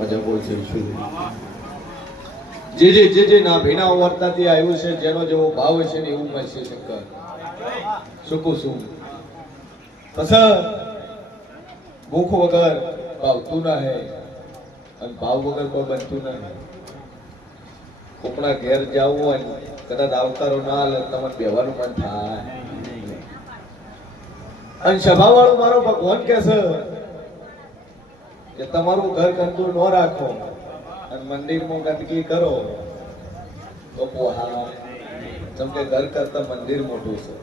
મજા બોલશે જે ના ભીના વર્તાથી આવ્યું છે, જેનો જેવો ભાવ છે ને એવું મળશે શંકર. સુકું શું ભૂખ વગર ભાવતું ના હે અને ભાવ વગર કોઈ બનતું ના. કોકના ઘેર જવું હોય કદાચ આવકારો ના હાલે તમને બેવાનું મન થાય. અને સભા વાળો મારો ભગવાન કે છે કે તમારું ઘર ગંદુ ન રાખો અને મંદિરમાં ગંદકી કરો તો પોહા. જેમ કે ઘર કરતા મંદિર મોટું છે.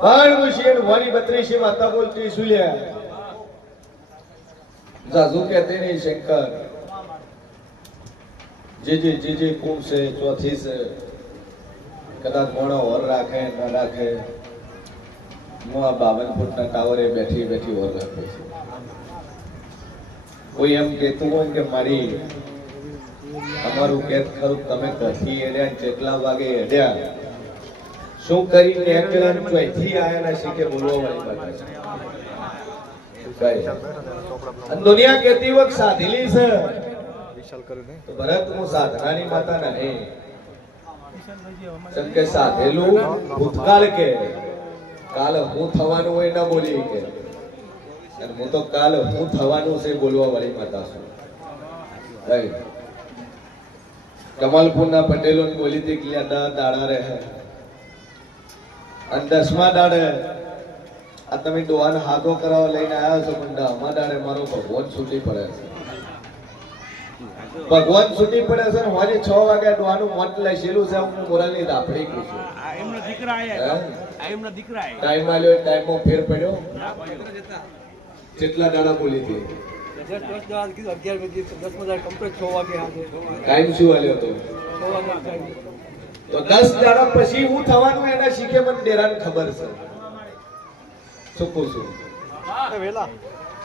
પણ મુશીન વાણી 32 માતા બોલતી સુલ્યા જાજુ કહેતે નહીં શંકર. જે કુંભ છે ચોથી છે કદાચ મોણો ઓર રાખે ન રાખે. હું આ 52 ફૂટના ટાવરે બેઠી ઓર રાખું છું. કોઈ એમ કહેતું હોય કે મારી અમારું કેત ખરું તમે ઘરથી એડ્યા કેટલા વાગે એડ્યા શું કરીને એકલા ચોથી આયાના શીખે બોલવા વાળી વાત. દુનિયા કહેતી વખત સાધેલી છે તો ભરત હું સાધનાની માતા નહીં. જેમ કે સાધેલું ભૂતકાળ કે કાલ હું થવાનું હોય ના બોલી કે અને હું તો કાલ હું થવાનું છે બોલવા વાળી માતા છું. કમલપુરના પટેલો ની બોલી હતી કે દાડા રહે અને 10મા દાડે આ તમે ડોહાને હાથો કરાવવા લઈને આવ્યા છો પણ 10મા દાડે મારો ભગવાન છૂટી પડે છે. ભગવાન છૂટી પડે છે ને આજે 6 વાગ્યા ડોહાનું મોત લઈશેલું છે. હું મોરાલની રાપડી કું છું. એમના દીકરા ટાઈમ આલ્યો ટાઈમમાં ફેર પડ્યો. કેટલા દાડા બોલી હતી? 11 શું આલ્યો તો 10 દાડા પછી હું થવાનું એના શીખે મને ડેરાને ખબર છે. શું કહું છું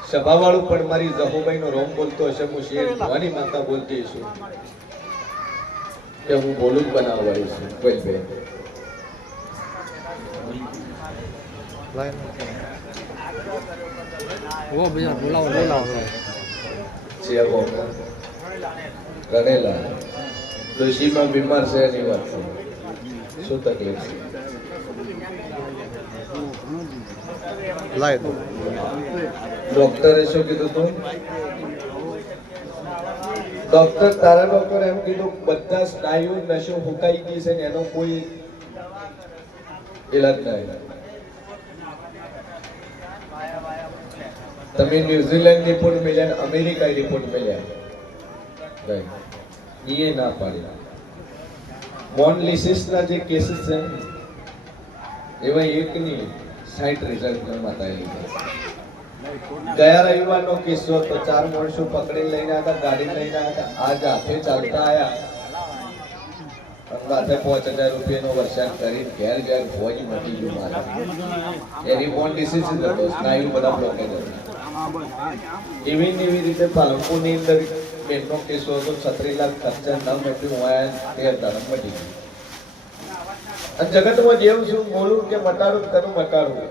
સભા વાળું પણ મારી જહુભાઈ નો રોમ બોલતો હશે. હું શેર ભવાની માતા બોલતી છું કે હું બોલું જ બનાવવાળી છું. કોઈ બે ગણેલા ડોશીમાં બીમાર છે એની વાત છે. શું તકલીફ છે? ડોક્ટરે શું કીધું તું? ડોક્ટર તારા ડોક્ટર એમ કીધું બધા સ્નાયુ નસો ફૂંકાઈ ગઈ છે ને એનો કોઈ ઇલાજ નહીં. તમે ન્યુઝીલેન્ડ રિપોર્ટ મળ્યા અમેરિકા રિપોર્ટ મળ્યા એ ના પાડી. મોનલિસિસના જે કેસીસ છે એવા એકની 60 રિઝલ્ટ માતા ગયા રવિવારનો કિસ્સો તો 4 માણસો પકડી લઈને આવ્યા, ગાડી લઈને આવ્યા. આજ હાથે ચાલતા આવ્યા માથે 5000 રૂપિયાનો વર્ષાન કરી ઘેર ભોજ મટી ગયું. મારે એની મોનલિસિસ હતો, સ્નાયુ બધા બ્લોકેજ હતા. એવી રીતે પાલનપુરની અંદર બેનનો કેસો હતો. 36 લાખ ખર્ચા ન મટ્યું હોય 13 દાડા મટી ગયું. અને જગતમાં જેવું છું બોલું કે મટાડું કરું મટાડું.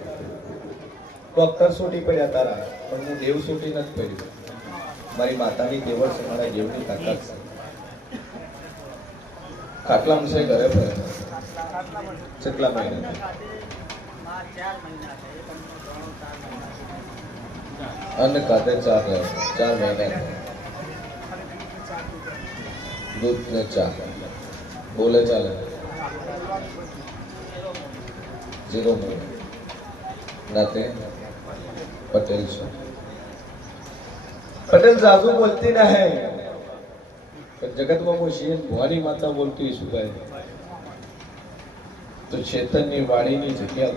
ડોક્ટર છૂટી પડ્યા તારા પણ હું દેવ છૂટી નથી પડ્યું. મારી માતાની દેવળ છે, મારા દેવની તાકાત છે. ખાટલામાં છે ઘરે ફરે કેટલા મહિના અન્ન ખાતે 4 મહિના દૂધ ને ચા બોલે ચાલે 0 રાતે પટેલ છે. પટેલ જાજુ બોલતી ના હે જગતમાં મુશીન ભવાની માતા બોલતી શું કહે તો ચેતનની વાણીની જગ્યા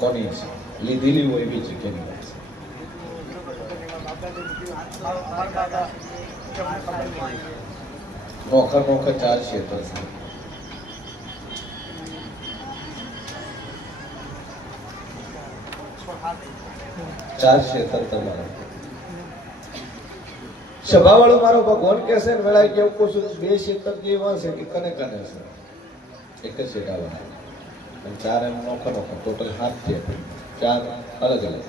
કોની છે? લીધેલી હોય એવી જગ્યાની વાત છે. નોખા 4 ક્ષેત્ર છે. ચાર ક્ષેત્ર તમારા. સભા વાળો મારો ભગવાન કે છે ને વેળા કેવું પૂછું 2 ક્ષેત્ર જેવા છે કે કને છે એક જ સેટાવા અને 4 એમ નોખા ટોટલ 7 થયા. 4 અલગ અલગ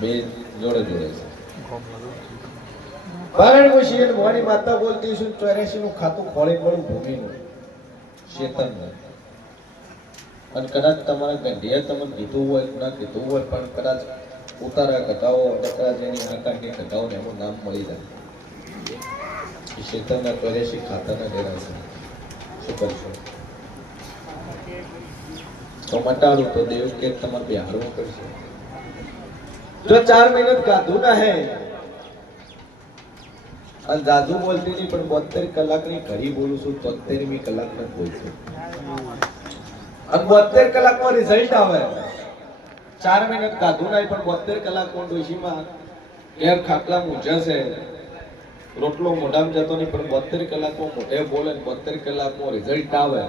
બે જોડે જોડે છે. કારણ હું શિયન મોની માતા બોલતી છું 84 નું ખાતું ખોળી પડું ભૂમિનું ચેતનનું. અને કદાચ તમારા ગંઢિયા તમને કીધું હોય ના કીધું હોય પણ કદાચ ઉતારા કથાઓ કદાચ એની આકાંક્ષી કથાઓ એનું નામ મળી જાય. ચેતનના 84 ખાતાના ડેરા છે. શું કરશો? તો મટાડું તો દેવ કે તમારે બિહારવું પડશે. જો 4 મહિના ગાધું ના હે અને દાદુ બોલતી નહીં પણ 72 કલાકની ઘડી બોલું છું 73મી કલાકમાં બોલશું. અને 72 કલાકમાં રિઝલ્ટ આવે. 4 મહિના ગાધું નહીં પણ 72 કલાકમાં ડોશીમાં ઘેર ખાટલા મૂંઝા છે, રોટલો મોઢામાં જતો નહીં પણ 72 કલાકમાં મોઢે બોલે 72 કલાકમાં રિઝલ્ટ આવે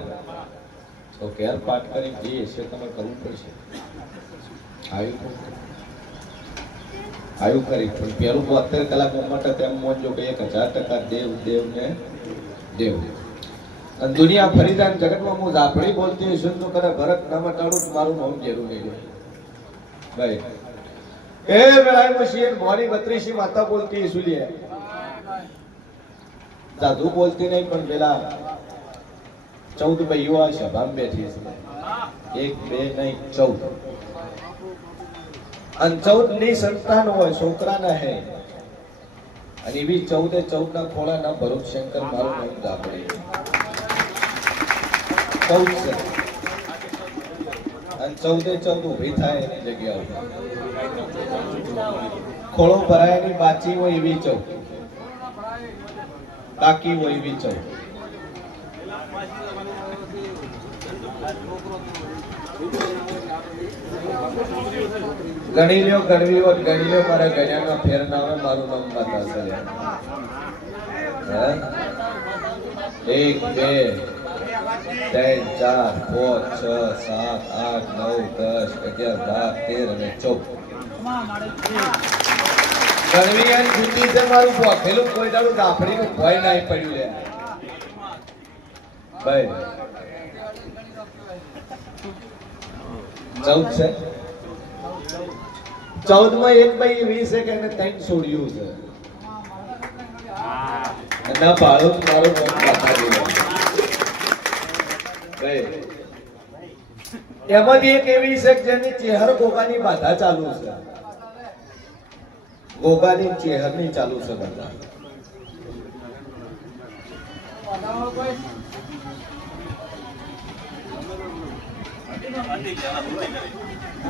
તો ઘેર પાઠ કરી જે છે તમે કરવું પડશે. આવ્યું ખરી પણ પેલું 72 કલાક માટે તેમ મોજો કે 1000% દેવ દેવ ને દેવ. અને દુનિયા ફરી જાય જગતમાં હું ઝાપડી બોલતી હોય શુદ્ધ કરે ભરત ન મટાડું મારું નામ જરૂર નહીં ભાઈ. એ વેળાએ મશીન મોરી 32 માતા બોલતી શું લે જાદુ બોલતી નહીં પણ પેલા 14 ભાઈઓ આ સભામાં બેઠી છે. 1 2 નહીં 14 અને 14 ની સંતાન હોય છોકરાના હે અને એવી 14 ના ખોળા ના ભરૂચ શંકર મારું નામ ઝાપડી 14 છે અને 14 ઉભી થાય એની જગ્યા ઉપર ખોળો ભરાયાની બાચી હોય એવી 14 બાકી હોય એવી 14. ગણી લ્યો ગણવી હોય ગણી લ્યો મારા ગણ્યાનો ફેર ના આવે મારું નામ માતા છે. 1 2 3 4 5 6 7 8 9 10 11 12 13 અને 14 ગણવી અને જુદી છે મારું પોખેલું કોઈ દાડું ઝાપડીનું ભય નહીં પડ્યું લે ભાઈ. 14 છે 14 માં 1 બાઈ 20 છે કે એને 3 છોડ્યું છે ના ભાડું મારું નામ કાકા ભાઈ. એમાંથી એક એવી છે જેની ચેહર ગોગાની બાધા ચાલુ છે. ગોગાની ચેહરની ચાલુ છે બાધા.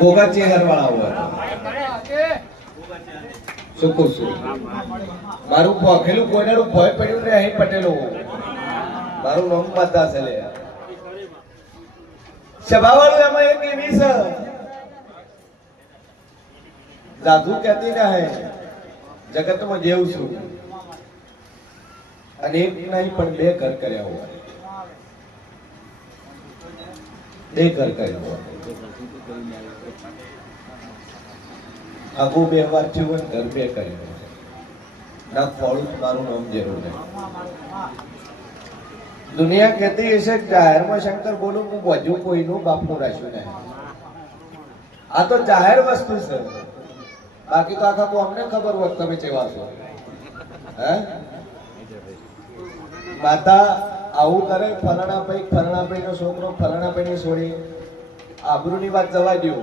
ગોગા ચેહર વાળા હોય શું કહું છું મારું પોખેલું કોઈનારું ભય પડ્યું ને અહીં પટેલો મારું નામ માતા છે લે સભાવાળું એમાં એક એવી છે જાદુ કહેતી ના હે જગતમાં જેવું છું અને એક નહીં પણ 2 ઘર કર્યા હોય 2 ઘર કર્યા હોય આગુ વ્યવહાર થયું હોય ઘર 2 કર્યું ના ફોડું મારું નામ જરૂર નહીં. દુનિયા કહેતી હશે જાહેરમાં શંકર બોલું હું બધું કોઈનું બાપનું રાખ્યું નહીં. આ તો જાહેર વસ્તુ છે બાકી તો આખા અમને ખબર હોય તમે કેવા છો. હે માતા આવું કરે ફલાણા ભાઈ નો છોકરો ફલાણા ભાઈ ની છોડી આબરૂની વાત જવા દો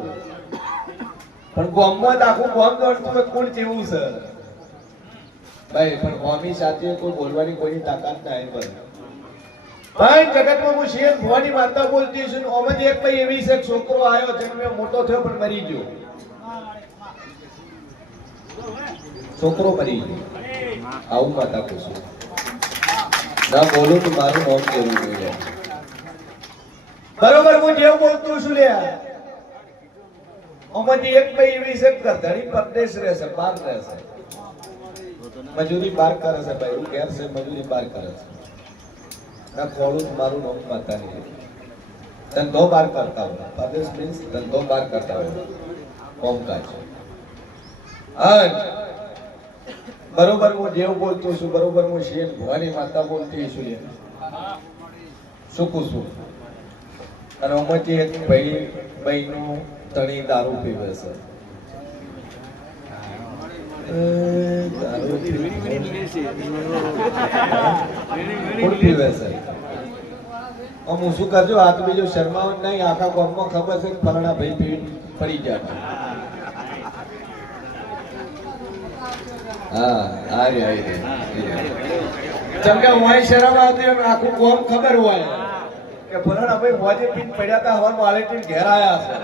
પણ ગોમમાં આખું ગોમ દોડતું હોય કુલ જેવું છે ભાઈ. પણ ગોમી સાથે કોઈ બોલવાની કોઈની તાકાત નહીં પર ભાઈ. જગતમાં હું શેર ભવાની માતા બોલતી છું. ઓમજ એક ભાઈ એવી છે છોકરો આવ્યો જન્મે મોટો થયો પણ મરી ગયો. છોકરો મરી ગયો આવું માતા કહું છું. ના બોલું તો મારું નામ કેવું જોઈએ બરોબર. હું જેવું બોલતું છું લે ઓમજ એક ભાઈ એવી છે ધણી પરદેશ રહેશે બહાર રહેશે મજૂરી બહાર કરે છે ભાઈ એવું ઘેર છે મજૂરી બહાર કરે છે ના ખોડું મારું નામ માતા નહીં. ધંધો બહાર કરતા હોય પરદેશ મીન્સ ધંધો બહાર કરતા હોય કોમકાજ. બરોબર હું જેવું બોલતો છું બરોબર. હું શેર ભવાની માતા બોલતી છું શું કહું છું. અને ઓમાંથી એક ભાઈ નું તણી દારૂ પીવે છે ફૂલ પીવે છે. હું શું કરજો આ તો બીજું શર્માવન નહીં, આખા ગામમાં ખબર છે કે ફલાણા ભાઈ પડી ગયા. હા આ રે જેમ કે હું શરમ આવતી હોય આખું ગામ ખબર હોય કે ફલાણા ભાઈ મોજે પીને પડ્યા હતા, હવાનું વાલેટી ઘેર આયા છે.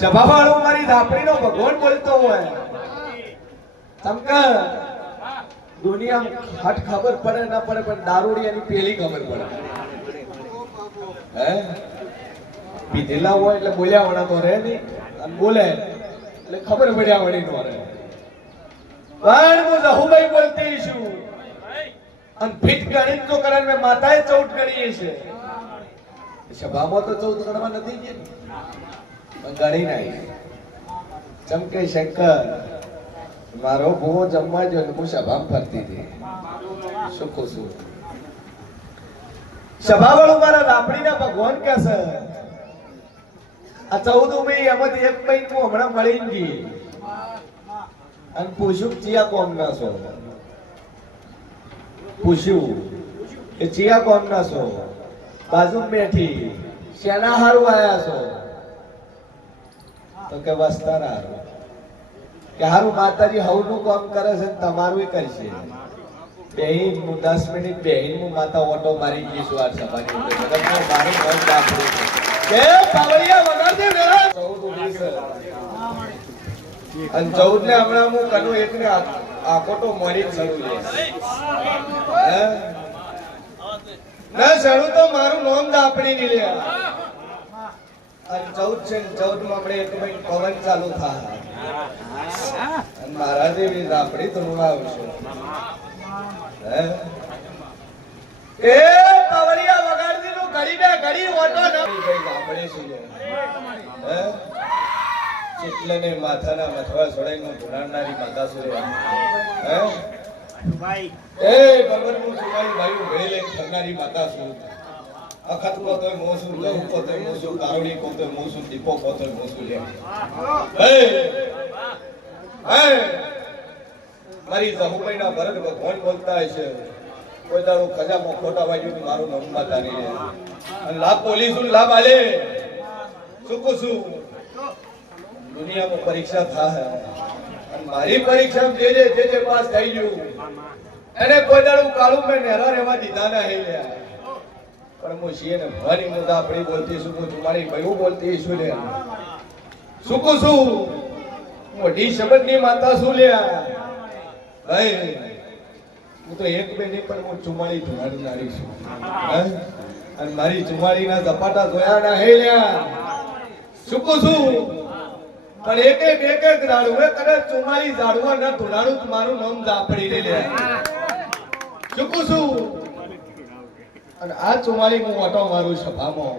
સભાવાળો મારી ધાપડીનો ભગવાન બોલતો હોય. તમકે દુનિયામાં હટ ખબર પડે ના પડે પણ દારૂડિયાની પેલી ખબર પડે. હે પીધેલા હોય એટલે બોલ્યા વણા તો રહે નહીં, અને બોલે એટલે ખબર પડ્યા વળી નો રહે. પણ હું જહુભાઈ બોલતી છું અને ફીટ ગણિત તો કરે મેં માતાએ 14 ગણીએ છે. સભામાં તો 14 ગણવા નથી ગયા, ગણી નહીં. ચમકે શંકર મારો ભૂવો જમવા જો હું સભામાં ફરતી હતી. શું કહું છું? સભાવાળું મારા લાપડીના ભગવાન કે છે આ 14 મી એમાંથી એક મહિને હું હમણાં મળી ગઈ અને પૂછ્યું ચિયા કોમ ના છો. પૂછ્યું કે ચિયા કોમ ના છો, બાજુ બેઠી શેના હારું આયા છો? તો કે વસ્તારા હારું. કે હારું માતાજી હવનું કામ કરે છે તમારું કરશે. બેહીન હું 10 મિનિટ બેહીન હું માતા ઓટો મારી જઈશું આ સભાની અંદર. મારું મન દાખલું કે પાવડિયા વગાડજે વેળા 14 અને 14 ને હમણાં હું કનું એક ને આકોટો મળી શરૂ છે. ના શરૂ તો મારું નામ દાપડી ની લે. અને 14 છે 14 માં આપણે એક મહિને પવન ચાલુ થાય અને મારા જેવી દાપડી તો હું આવશું. એ પાવડિયા વગાડતી નું ઘડી બે ઘડી ઓટો ન દાપડી શું હે ચિટલેને માથાના મથવા છોડાઈનો ધુણાણનારી માતા સુરે. હે ભાઈ એ ભગવાન હું સુવાઈ ભાઈ ભેળે લઈને ફરનારી માતા છું. અખત કો તોય મોસું, લહુ કો તોય મોસું, કારોડી કો તોય મોસું, દીપો કો તોય મોસું લે. હે હે મારી જહુભાઈના ભરત ભગવાન બોલતા છે કોઈ દાડો ખજામાં ખોટા વાગ્યું મારું નામ માતા નહીં લે અને લાભ પોલીસું લાભ આલે. શું કહું છું? દુનિયામાં પરીક્ષા થાય અને મારી પરીક્ષામાં જે પાસ થઈ ગયું એને કોઈ દાડું કાળું મેં નેરા રહેવા દીધા નહીં લે. પણ હું છીએ ને ભવાની મુદ્દા આપણી બોલતી શું કહું છું? મારી ભાઈ બોલતી શું લે? શું કહું છું? મોઢી શબ્દની માતા શું લે? ભાઈ હું તો એક બે નહીં પણ હું 44 ધુણાડનારી છું. અને મારી 44 ઝપાટા જોયા ના હે લ્યા. શું કહું છું? પણ એક ઝાડવે કદાચ 44 ઝાડવા ન ધુણાડું મારું નામ દાપડી ને લે. શું કહું છું? અને આ 44 હું ઓટો મારું સભામાં.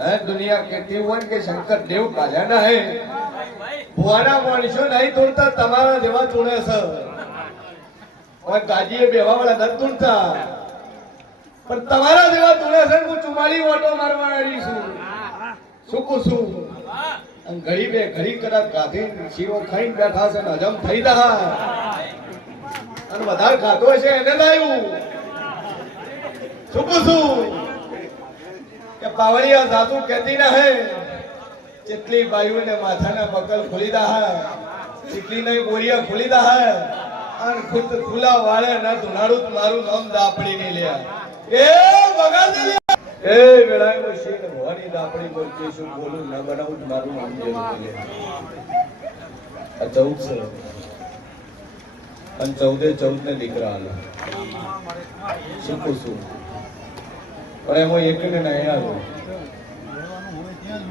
હે દુનિયા કહેતી હોય કે શંકર દેવ કાલ્યા ના હે ભુવાના માણસો નહીં તોડતા, તમારા જેવા તોડે છે. ગાજીએ બેવા વાળા નથી તોડતા પણ તમારા જેવા તોડે છે. હું 44 ઓટો મારવાળી છું. શું કહું છું? ઘડી બે ઘડી કદાચ ગાધી શીરો ખાઈને બેઠા છે ને હજમ થઈ જાય અને વધારે ખાધો છે એને લાવ્યું. શું કહું છું? કે પાવડિયા સાધુ કહેતી ના હે જેટલી બાયુને માથાના બકલ ખોલી દા હે જેટલી નહીં બોરિયા ખોલી દા હે અને ખુદ ખુલા વાળે ના ધુનાડું મારું નામ દાપડી ની લે. એ વગાડી લે એ વેળાએ હું શીખ ભવાની દાપડી બોલતી છું બોલું ના બનાવું મારું નામ જરૂર લે. આ 14 છે અને 14 ને દીકરા આલે. શું કહું છું? પણ એમાં એક ને નહીં આવ્યો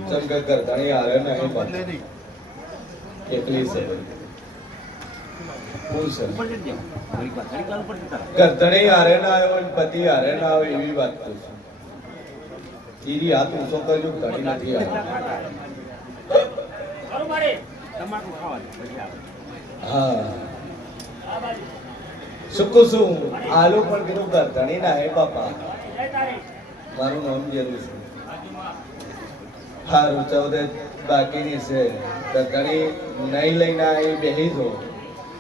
ચમકે ગરધાણી હારે નહીં પણ એકલી છે. ગરધણી હારે ના આવ્યો પતિ હારે ના આવે એવી વાત તો છે. ઈરી હાથ ઊંચો કરજો ઘણી નથી હા. શું કહું છું? આલુ પણ કીધું ગરધણી ના હે બાપા મારું નામ જરૂર છે. હારું 14 બાકીની છે ગરધણી નહીં લઈને આવી બેહી દો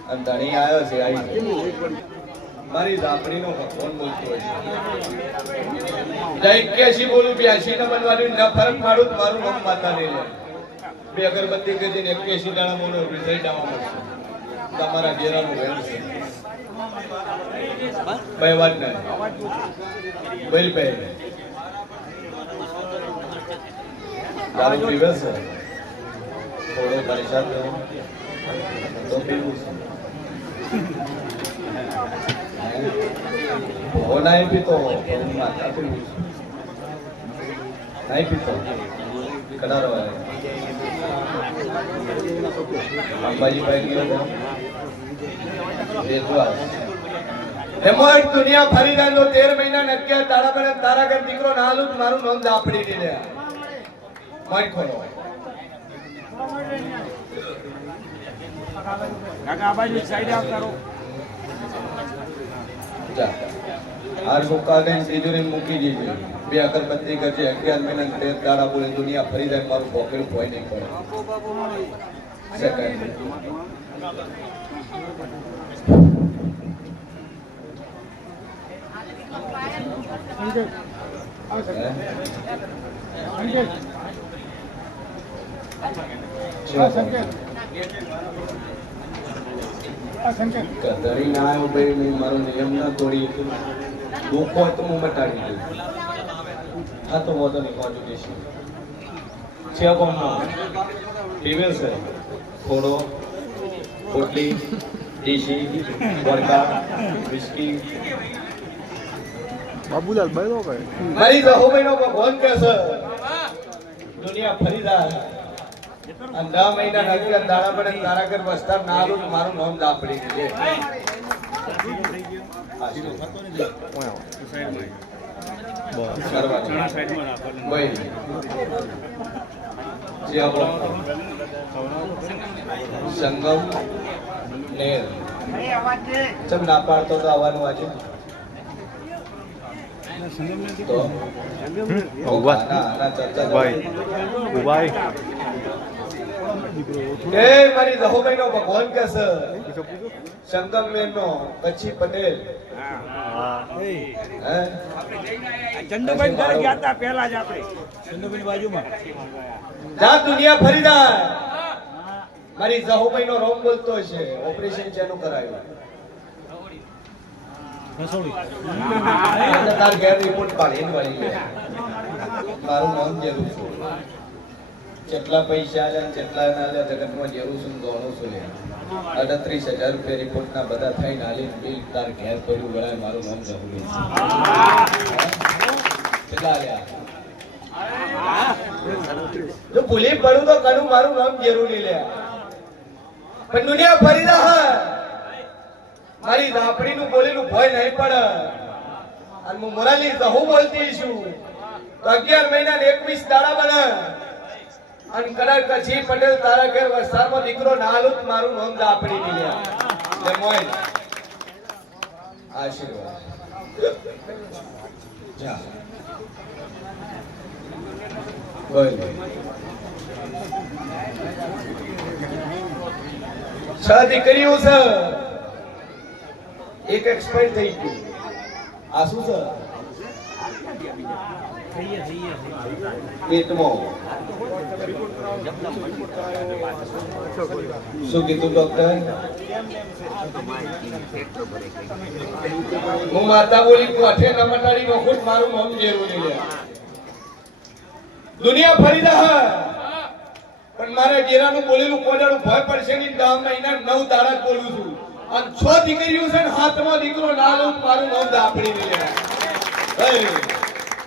અને ધણી આવ્યો છે આવી મારી ઝાપડીનો ભગવાન બોલતો હોય છે 81 બોલું 82 ના બનવાનું ન ફરક પાડું મારું નામ માતા નહીં લે બે અગરબત્તી કરીને 81 દાણા બોલો રિઝલ્ટ આવવા મળશે તમારા ઘેરાનું વેણ છે બે વાત નહીં બેલ પે દારૂ પીવે છે થોડો પરેશાન થયો તો પીવું છે हो नहीं पीतो माता पीવું नहीं पीतो कड़ा रहा है अंबाजी भाई लोग देखवा हेमोट दुनिया फरी गयो 13 महीना नक्या तारा बने तारा घर દીકરો નાલું મારું નામ ઝાપડી ની લે માઈક ખોલો કાકા બાજુ સાઈડ આવ કરો જા આર સુકાને તિજોરી મૂકી દીધી બે અગરબત્તી કરજે 11 મહિના 13 દાડા બોલે દુનિયા ફરી જાય મારું પોકેટ કોઈ નહીં પડે સેકન્ડ કદરી ના આવ્યો ભાઈ મેં મારો નિયમ ના તોડી દુઃખો તો હું મટાડી દઉં હા તો વધુ નહીં પહોંચું દેશી છે કોણ ટીવેલ છે થોડો પોટલી દેશી વડકા વિસ્કી બાબુલાલ ભાઈ મારી જહોભાઈનો ભગવાન કે છે દુનિયા ફરી જાય અને 10 મહિના નગર દાડા પડે તારા ઘર વસ્તાર નાલું મારું નામ ઝાપડી છે સંગમ નેર ચમ ના પાડતો તો આવવાનું વાંચે મારી જહોભાઈ નો ભગવાન કે છે સંગમ મેન નો કચ્છી પટેલ ચંદુભાઈ ઘરે ગયા હતા પહેલા જ આપણે ચંદુભાઈ બાજુમાં જા દુનિયા ફરી જાય મારી જહોભાઈ નો રોમ બોલતો છે ઓપરેશન ચેનું કરાયું તાર ઘેર રિપોર્ટ પાડીને વળી મારું નામ જરૂર છે જેટલા પૈસા લે જેટલા ના લે જગતમાં જરૂર છું ગણું છું લે 38,000 રૂપિયા રિપોર્ટ ના બધા થઈને આલી બિલ તાર ઘેર પડ્યું ગળાય મારું નામ જરૂરી છે કેટલા લ્યા જો ભૂલી પડું તો કરું મારું નામ જરૂરી લે પણ દુનિયા ફરી જા મારી ઝાપડીનું બોલેલું ભય નહીં પડે અને હું મોરાલી જહુ બોલતી છું તો 11 મહિના 21 દાડા બને અને કદાચ કચ્છી પટેલ તારા ઘર વસ્તારમાં દીકરો નાલું મારું નામ ઝાપડી ની લે લે મોય આશીર્વાદ જા બોલ શાદી કર્યું છે એક એક્સપાયર થઈ ગયું આ શું છે પેટમાં શું કીધું ડોક્ટર હું માતા બોલી કોઠે ન મટાડી નોખું મારું નામ જરૂરી લે દુનિયા ફરી રહા પણ મારા ઘેરાનું બોલેલું કોડાનું ભય પડશે ની 10 મહિના 9 દાડા બોલું છું અને 6 દીકરીઓ છે ને હાથમાં દીકરો ના લઉં મારું નામ ઝાપડી ની લે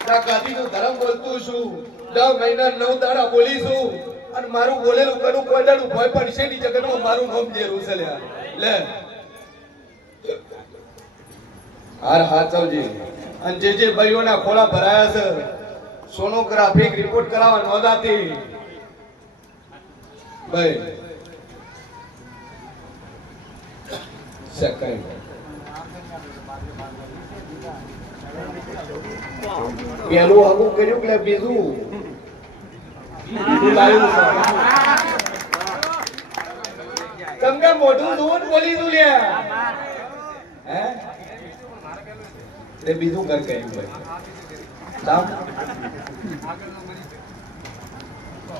કાકાજી નું ધર્મ બોલતું છું 10 મહિના 9 દાડા બોલીશું અને મારું બોલેલું કનું કોડાનું ભય પડશે ની જગતમાં મારું નામ જરૂર છે લે હાર હાચવજી અને જે ભાઈઓના ખોળા ભરાયા છે સોનોગ્રાફિક રિપોર્ટ કરાવવા નોંધાતી ભાઈ સેકન્ડ પેલું હગું કર્યું કે બીજું લાવ્યું કે મોઢું દૂધ બોલી તું લ્યા હે તે બીજું કર કહ્યું ભાઈ સામ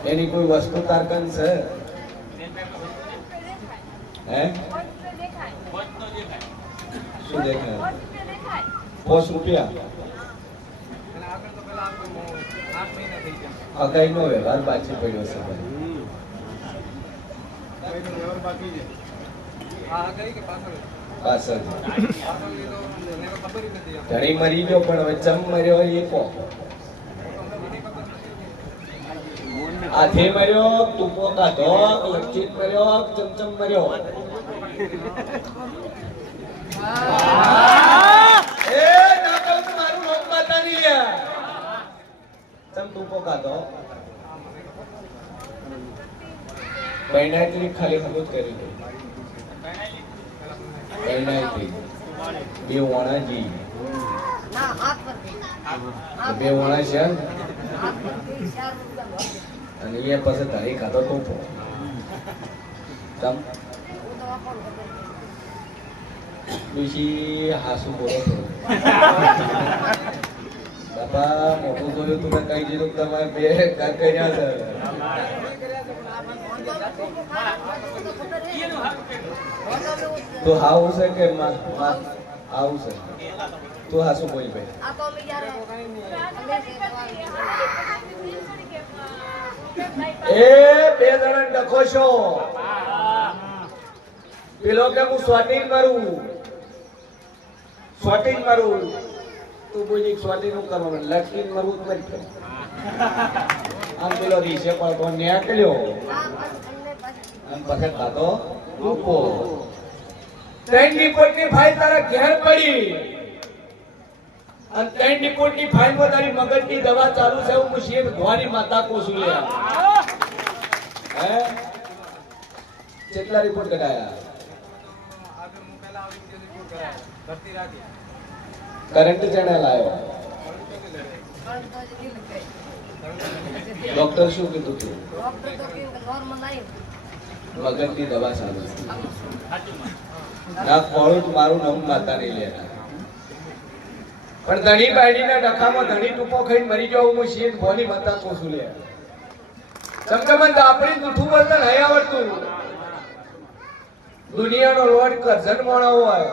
એની કોઈ વસ્તુ તારકન છે હે શું દેખાય ₹5 અગાઈ નો વ્યવહાર બાકી પડ્યો છે પાછળ ધણી મરી ગયો પણ હવે ચમ મર્યો એ કો આથે મર્યો તુપો કાઢો લક્ષિત મર્યો ચમચમ મર્યો એ નાકલ મારું લોક માતા ની લ્યા ચમ તુપો કાઢો બૈનાયકલી ખાલી ખબૂત કરી દે બૈનાયકલી બે વણાજી ના હાથ પર બે વણા છે અને એ પાસે તારી ખાતો તો તમ બીજી હાસુ બોલો છો બાપા મોટું જોયું તું કઈ દીધું તમારે બે ઘર કર્યા છે તો હાઉ છે કે હાઉ છે તું હાસુ બોલ ભાઈ એ બે જણા ડખો છો પેલો કે હું સ્વાટિંગ મારું તું બોલી સ્વાટિંગ નું કરવાનું લટકીન મારું કરી આમ પેલો રીસે પણ તો ન્યાકલ્યો આમ પછી ખાતો રૂપો ત્રણ રિપોર્ટ ની ફાઇલ તારા ઘેર પડી અને ત્રણ રિપોર્ટ ની ફાઇલ માં તારી મગજની દવા ચાલુ છે હું શેર ધોવાની માતા કોસું લે હે કેટલા રિપોર્ટ કઢાયા કરંટ જેને લાયો ડોક્ટર શું કીધું તું મગજની દવા ચાલુ છે ના ખોળું મારું નામ માતા નહીં લેના પણ ધણી બાયડીના ડખામાં ધણી ટૂંકો ખાઈને મરી જાવ હું શીર ભોની માતા કોસું લે ચમકમંદ આપણી જૂઠું બોલતા નહીં આવડતું દુનિયાનો લોટ કરજણ મોણો હોય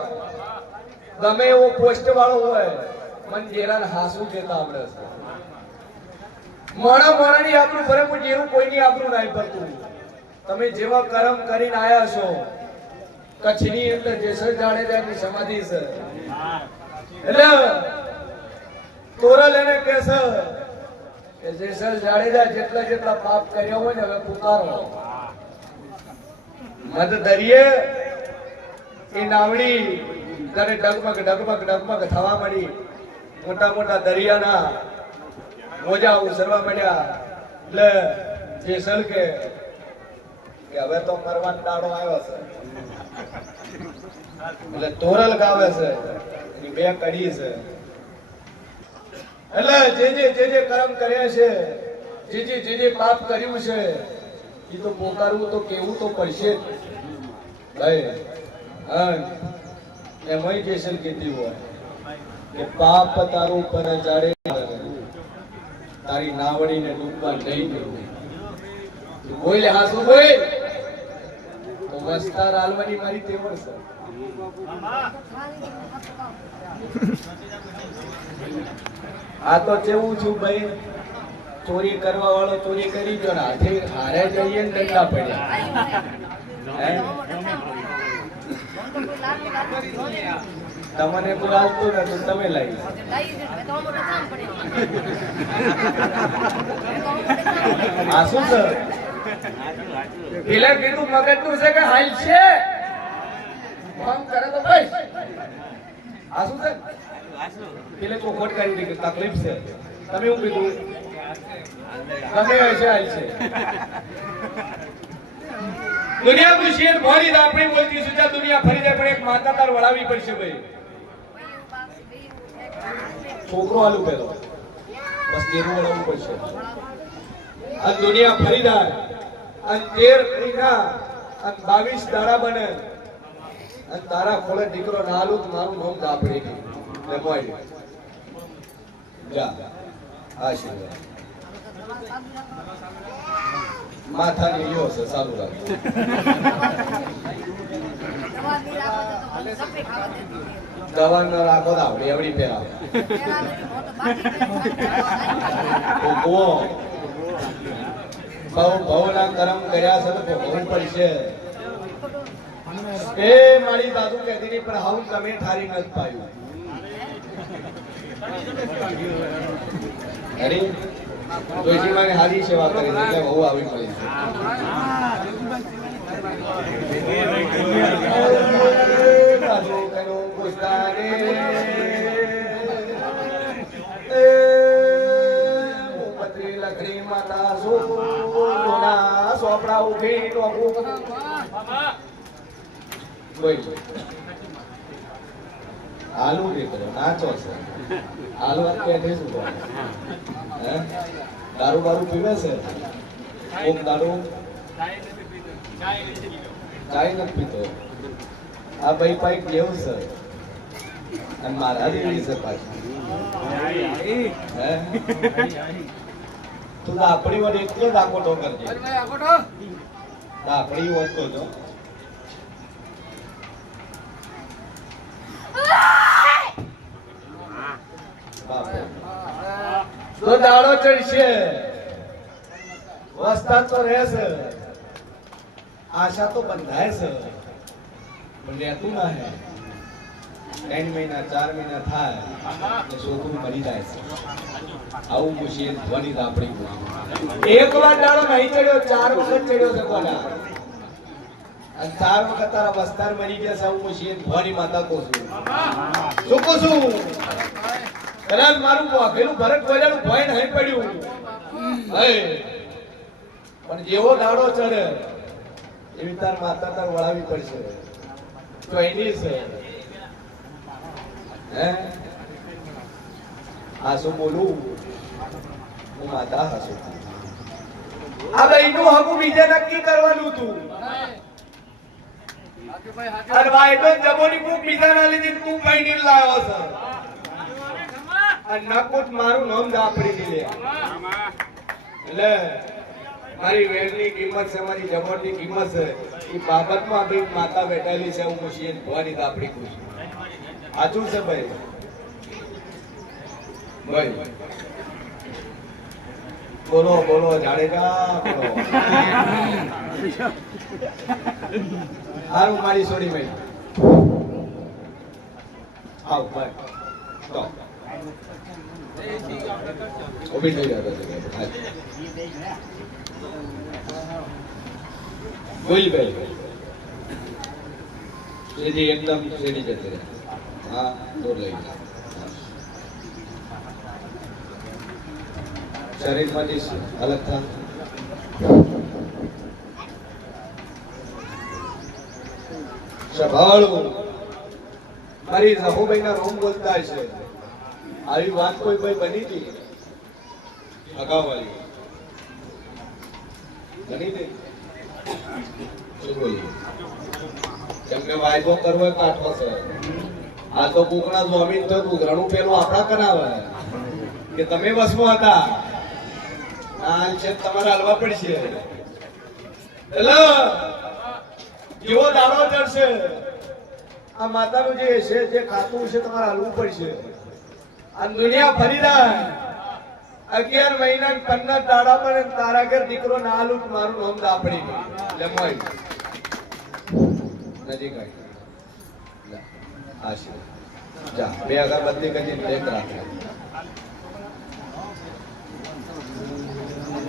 ગમે એવો પોસ્ટ વાળો હોય મન જેરાન હાસુ કેતા આવડે છે મોણાની આબરૂ ભરે પણ જેવું કોઈની આબરૂ નહીં ભરતું તમે જેવા કર્મ કરીને આયા છો કચ્છની અંદર જેસલ જાડેજાની સમાધિ છે એટલે તોરલ એને કહેશે કે જેસલ જાડેજા જેટલા પાપ કર્યા હોય ને હવે પુકારો મધ દરિયે એ નાવડી ત્યારે ડગમગ થવા મળી મોટા દરિયાના મોજા ઉસરવા મળ્યા એટલે જેસલ કે હવે તો મરવાનો દાડો આવ્યો છે એટલે તોરલ ગાવે છે એની બે કડી છે એટલે જે કર્મ કર્યા છે જે પાપ કર્યું છે એ તો પોકારવું તો કેવું તો પડશે ભાઈ એમાં જેસલ કીધી હોય કે પાપ તારું પર જાડે તારી નાવડીને ડૂબવા નહીં દેવું બોલ હાસુ બોલ તો વસ્તાર આલવાની મારી તેવડ છે આ તો કેવું છું ભાઈ ચોરી કરવા વાળો ચોરી કરી ગયો ને હાથે હારે જઈએ ને દંડા પડ્યા તમને કોઈ આવતું નથી તમે લઈ આ શું છે પેલા કીધું મગજ નું છે કે હાલ છે ફોન કરે તો બસ આ શું છે પેલે ચોખવટ કરી દીધી કે તકલીફ છે તમે એવું કીધું તમે હશે હાલ છે દુનિયા મુશિયર ભરી આપણે બોલતી સુજા દુનિયા ફરી જાય પણ એક માતા તાર વળાવી પડશે ભાઈ છોકરો આલુ પેલો બસ તેરું વળાવવું પડશે આ દુનિયા ફરી જાય અને 13 મહિના અને 22 દાડા બને અને તારા ખોળે દીકરો ના આલું તો મારું નામ દાપડી ગયું લે મોય જા આશીર્વાદ માથાની યો છે ચાલુ રાખ દવા ન રાખો તો આવડી આવડી પહેરાવ બહુ ના કરમ કર્યા છે તો ભોગવવું પડશે એ મારી દાદુ કહેતી નહીં પણ હાઉ તમે ઠારી નથી પાયું અરે દોશી માને હારી સેવા કરી એટલે બહુ આવી મળી છે દાદુ કનો પુસ્તાને પત્રી લખડી માતા સોના સોપડા ઉઠી ટોકુ બોલ આલુ દીકરો નાચો છે આલુ કે શું હે દારૂ બારૂ પીવે છે ઓમ દારૂ ચાય નથી પીતો આ ભાઈ પાઈક જેવું છે અને મારા જેવી છે પાછી હે તું આપણી વડે એટલો દાકોટો કરજે આપણી વસ્તુ જો તો દાડો ચડશે વસ્તા તો રહેશે આશા તો બંધાય છે પણ રહેતું ના હે 3 મહિના 4 મહિના થાય એટલે છોકરું મરી જાય છે આવું મુશીએ ધ્વનિ આપણી એક વાર દાડો નહીં ચડ્યો 4 વખત ચડ્યો છે કોના અને 4 વખત તારા વસ્તાર મરી ગયા છે આવું મુશીએ ધ્વનિ માતા કહું છું શું કહું છું કદાચ મારું વાઘેલું ભરત ગોજાનું ભય નહીં પડ્યું પણ જેવો દાડો ચડે એવી તાર માતા તાર વળાવી પડશે તો એની છે હે આ શું બોલું હું માતા હસું આ બહેનું હમું બીજે નક્કી કરવાનું હતું અને વાયદો જબોની કુક બીજા ના લીધી તું બહેની લાવ્યો છે અને નકુટ મારું નામ દાપડી દીલે એટલે મારી વેરની કિંમત છે મારી જબરની કિંમત છે એ બાબતમાં બી માતા બેઠેલી છે હું મુશીએ ભવાની દાપડી કહું છું સાચું છે ભાઈ ભાઈ બોલો બોલો જાડેજા બોલો હારું મારી સોરી ભાઈ આવ ભાઈ તો ઉભી થઈ જાતો બોલ ભાઈ સીધી એકદમ સીધી જતી રહે હા દૂર લઈ જા શરીરમાંથી અલગ થા સંભાળવું મારી રઘુભાઈ ના રોમ બોલતા છે આવી વાત કોઈ ભાઈ બની હતી અગાવાળી બની હતી શું બોલી જેમને વાયદો કરવો એ કાઠો છે આ તો કુકણા સ્વામી તો ઘણું પેલું આપણા કરાવે કે તમે બસમાં હતા આ છે તમારે હલવા પડશે એટલે જેવો દાડો ચડશે આ માતાનું જે છે જે ખાતું છે તમારે હલવું પડશે આ દુનિયા ફરી જાય 11 મહિના 15 દાડા પર તારા ઘર દીકરો ના હાલું મારું નામ દાપડી જમવાય નજીક આવી આશીર્વાદ જા બે અગરબત્તી કરી લેત રાખે